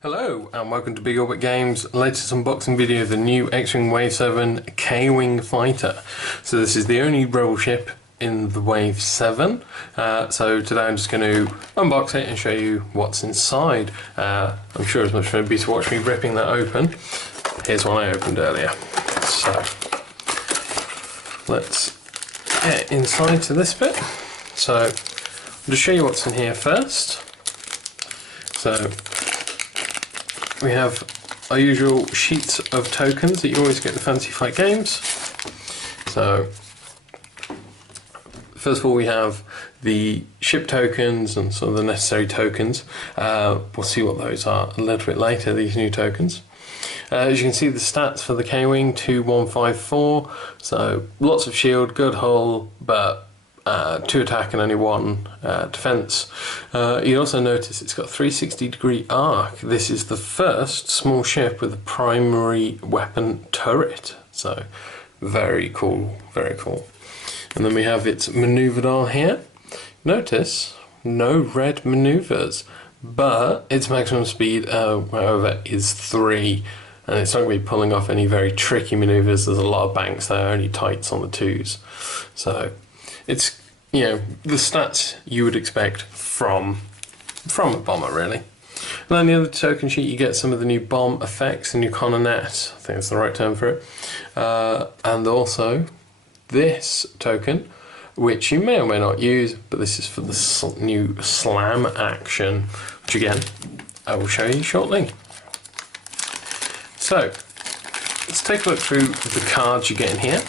Hello and welcome to Big Orbit Games' latest unboxing video of the new X-Wing Wave 7 K-Wing fighter. So this is the only rebel ship in the Wave 7. So today I'm just going to unbox it and show you what's inside. I'm sure it's much fun to be to watch me ripping that open. Here's one I opened earlier. So let's get inside to this bit. So I'll just show you what's in here first. So we have our usual sheets of tokens that you always get in Fantasy Flight games. So first of all we have the ship tokens and sort of the necessary tokens. We'll see what those are a little bit later, these new tokens. As you can see, the stats for the K-Wing, 2154, so lots of shield, good hull, but 2 attack and only 1 defense. You also notice it's got 360-degree arc. This is the first small ship with a primary weapon turret. So very cool, very cool. And then we have its maneuver dial here. Notice no red maneuvers, but its maximum speed, however, is 3. And it's not going to be pulling off any very tricky maneuvers. There's a lot of banks there, only tights on the 2s. So it's, you know, the stats you would expect from a bomber, really. And then the other token sheet, you get some of the new bomb effects, the new coronet, I think that's the right term for it. And also this token, which you may or may not use, but this is for the new slam action, which again, I will show you shortly. So let's take a look through the cards you get in here.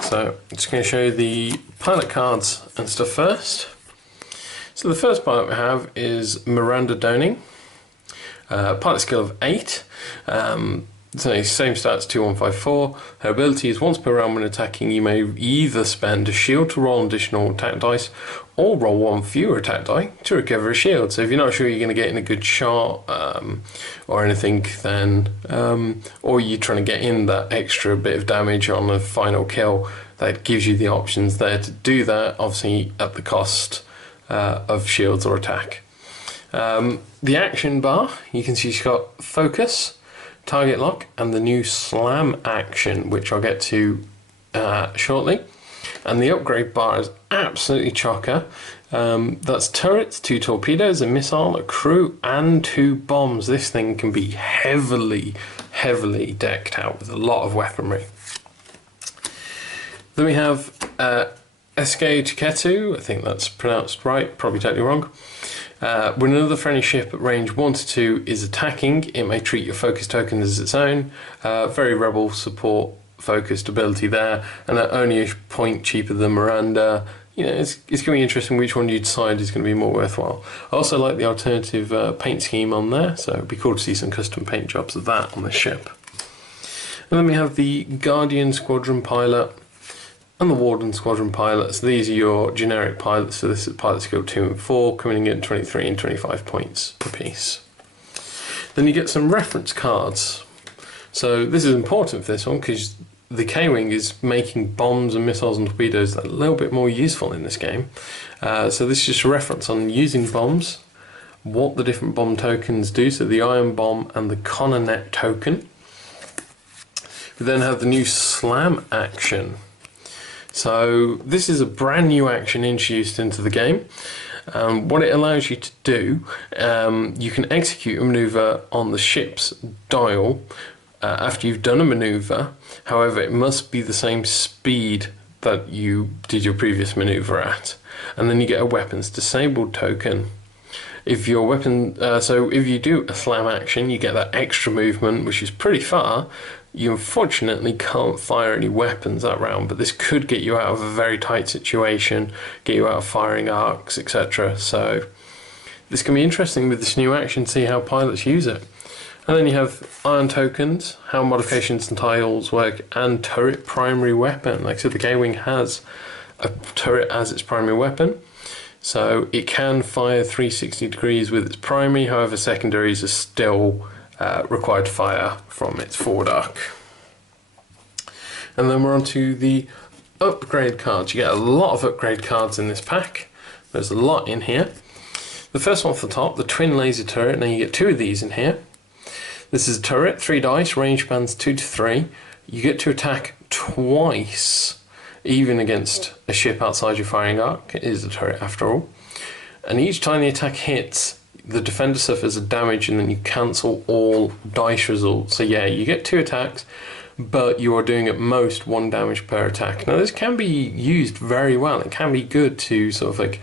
So I'm just going to show you the pilot cards and stuff first. So the first pilot we have is Miranda Doning, pilot skill of 8. So same stats, 2154. Her ability is once per round when attacking, you may either spend a shield to roll an additional attack dice or roll 1 fewer attack die to recover a shield. So if you're not sure you're going to get in a good shot or anything, then or you're trying to get in that extra bit of damage on the final kill, that gives you the options there to do that, obviously at the cost of shields or attack. The action bar, you can see she's got focus, target lock, and the new slam action, which I'll get to shortly. And the upgrade bar is absolutely chocker. That's turrets, 2 torpedoes, a missile, a crew, and 2 bombs. This thing can be heavily decked out with a lot of weaponry. Then we have Eske Chiketu, I think that's pronounced right, probably totally wrong. When another friendly ship at range 1 to 2 is attacking, it may treat your focus token as its own. Very rebel support focused ability there, and only a point cheaper than Miranda. You know, it's going to be interesting which one you decide is going to be more worthwhile. I also like the alternative paint scheme on there, so it'd be cool to see some custom paint jobs of that on the ship. And then we have the Guardian Squadron pilot and the Warden Squadron pilots. These are your generic pilots, so this is pilot skill 2 and 4, coming in 23 and 25 points per piece. Then you get some reference cards. So this is important for this one because the K-Wing is making bombs and missiles and torpedoes a little bit more useful in this game. So this is just a reference on using bombs, what the different bomb tokens do, so the ion bomb and the coronet token. We then have the new slam action. So this is a brand new action introduced into the game. What it allows you to do, you can execute a maneuver on the ship's dial after you've done a maneuver. However, it must be the same speed that you did your previous maneuver at. And then you get a weapons disabled token. If your weapon, so if you do a slam action, you get that extra movement, which is pretty far. You unfortunately can't fire any weapons that round, but this could get you out of a very tight situation, get you out of firing arcs, etc. So this can be interesting with this new action, see how pilots use it. And then you have iron tokens, how modifications and tiles work, and turret primary weapon. Like I said, the K-Wing has a turret as its primary weapon. So it can fire 360 degrees with its primary, however secondaries are still required to fire from its forward arc. And then we're on to the upgrade cards. You get a lot of upgrade cards in this pack. There's a lot in here. The first one off the top, the twin laser turret. Now you get 2 of these in here. This is a turret, 3 dice, range bands 2 to 3. You get to attack twice, even against a ship outside your firing arc. It is a turret after all. And each time the attack hits, the defender suffers a damage and then you cancel all dice results. So yeah, you get 2 attacks, but you are doing at most 1 damage per attack. Now this can be used very well. It can be good to sort of like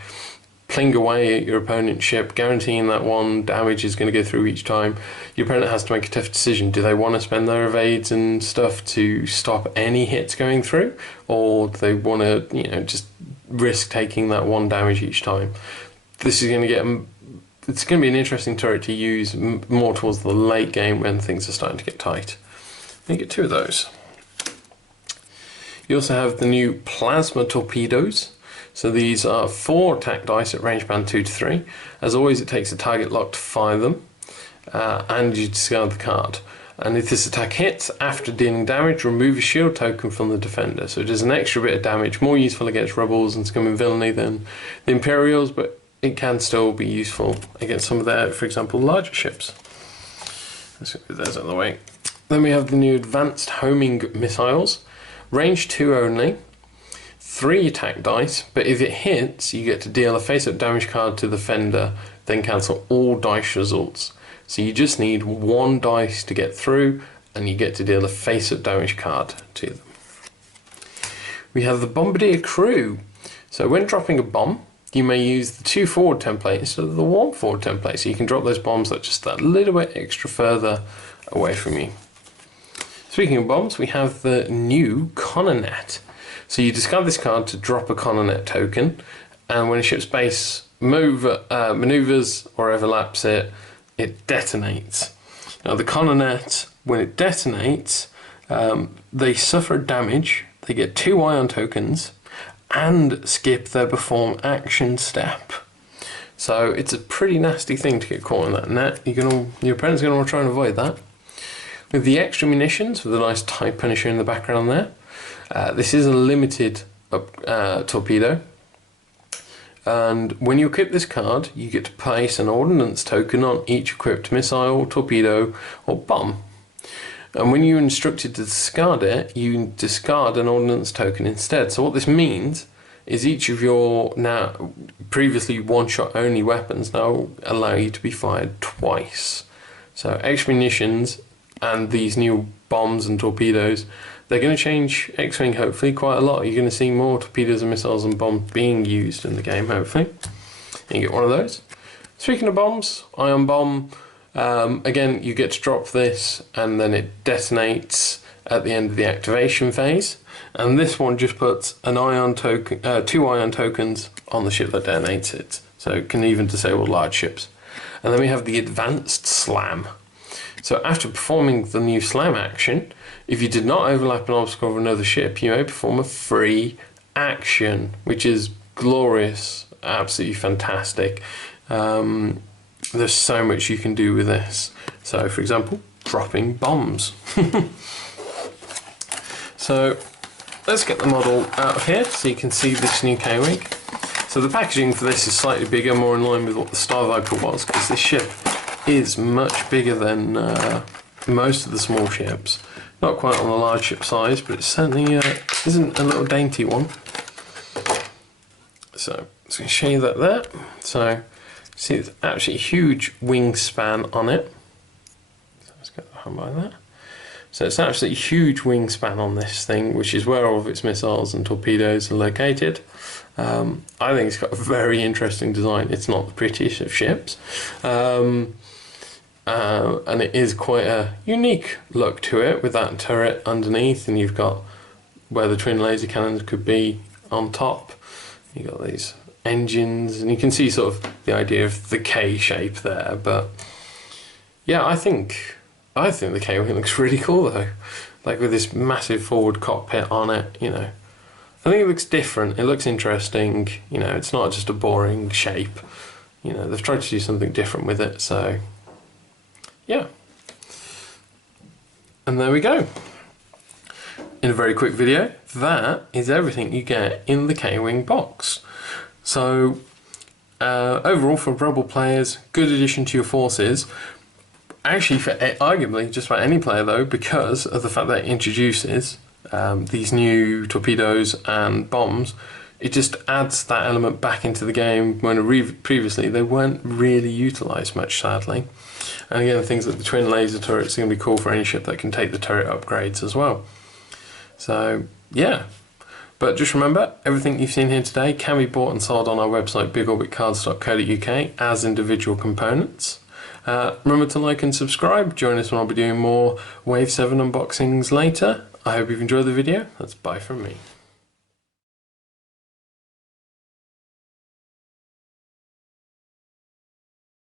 pling away at your opponent's ship, guaranteeing that 1 damage is going to go through each time. Your opponent has to make a tough decision. Do they want to spend their evades and stuff to stop any hits going through? Or do they want to, you know, just risk taking that 1 damage each time? This is going to get... It's going to be an interesting turret to use more towards the late game when things are starting to get tight. You get 2 of those. You also have the new plasma torpedoes. So these are 4 attack dice at range band 2 to 3. As always, it takes a target lock to fire them, and you discard the card. And if this attack hits, after dealing damage, remove a shield token from the defender. So it does an extra bit of damage, more useful against rebels and scum and villainy than the Imperials, but it can still be useful against some of their, for example, larger ships. Let's get those out of the way. Then we have the new advanced homing missiles, range 2 only, 3 attack dice, but if it hits, you get to deal a face-up damage card to the defender, then cancel all dice results. So you just need 1 dice to get through, and you get to deal a face-up damage card to them. We have the Bombardier crew. So when dropping a bomb, you may use the 2 forward template instead of the 1 forward template, so you can drop those bombs that just that little bit extra further away from you. Speaking of bombs, we have the new Connonet. So you discard this card to drop a Connonet token, and when a ship's base maneuvers or overlaps it, it detonates. Now the Connonet, when it detonates, they suffer damage, they get 2 ion tokens, and skip their perform action step. So it's a pretty nasty thing to get caught in that net. Your opponent's going to want to try and avoid that. With the extra munitions, with a nice TIE Punisher in the background there, this is a limited torpedo, and when you equip this card, you get to place an ordnance token on each equipped missile, torpedo, or bomb. And when you're instructed to discard it, you discard an ordnance token instead. So what this means is each of your now previously 1-shot only weapons now allow you to be fired twice. So extra munitions and these new bombs and torpedoes, they're going to change X-Wing hopefully quite a lot. You're going to see more torpedoes and missiles and bombs being used in the game hopefully. And you get 1 of those. Speaking of bombs, ion bomb, again you get to drop this and then it detonates at the end of the activation phase. And this one just puts an ion token, 2 ion tokens on the ship that detonates it. So it can even disable large ships. And then we have the advanced slam. So after performing the new slam action, if you did not overlap an obstacle of another ship, you may perform a free action, which is glorious, absolutely fantastic. There's so much you can do with this. So for example, dropping bombs. So let's get the model out of here so you can see this new K-Wing. So the packaging for this is slightly bigger, more in line with what the Star Viper was, because this ship is much bigger than most of the small ships. Not quite on the large ship size, but it certainly isn't a little dainty one. So I'm just going to show you that there. So see, it's actually a huge wingspan on it. So let's get the hand by that. So it's actually a huge wingspan on this thing, which is where all of its missiles and torpedoes are located. I think it's got a very interesting design. It's not the prettiest of ships. And it is quite a unique look to it with that turret underneath, and you've got where the twin laser cannons could be on top. You've got these engines, and you can see sort of the idea of the K shape there. But yeah, I think the K-Wing looks really cool though, like with this massive forward cockpit on it. You know, I think it looks different. It looks interesting. You know, it's not just a boring shape. You know, they've tried to do something different with it. So yeah, and there we go. In a very quick video, that is everything you get in the K-Wing box. So overall, for Rebel players, good addition to your forces. Actually, for arguably just about any player though, because of the fact that it introduces these new torpedoes and bombs, it just adds that element back into the game when previously they weren't really utilised much, sadly. And again, things like the twin laser turrets are going to be cool for any ship that can take the turret upgrades as well. So yeah, but just remember, everything you've seen here today can be bought and sold on our website bigorbitcards.co.uk as individual components. Remember to like and subscribe. Join us when I'll be doing more Wave 7 unboxings later. I hope you've enjoyed the video. That's bye from me.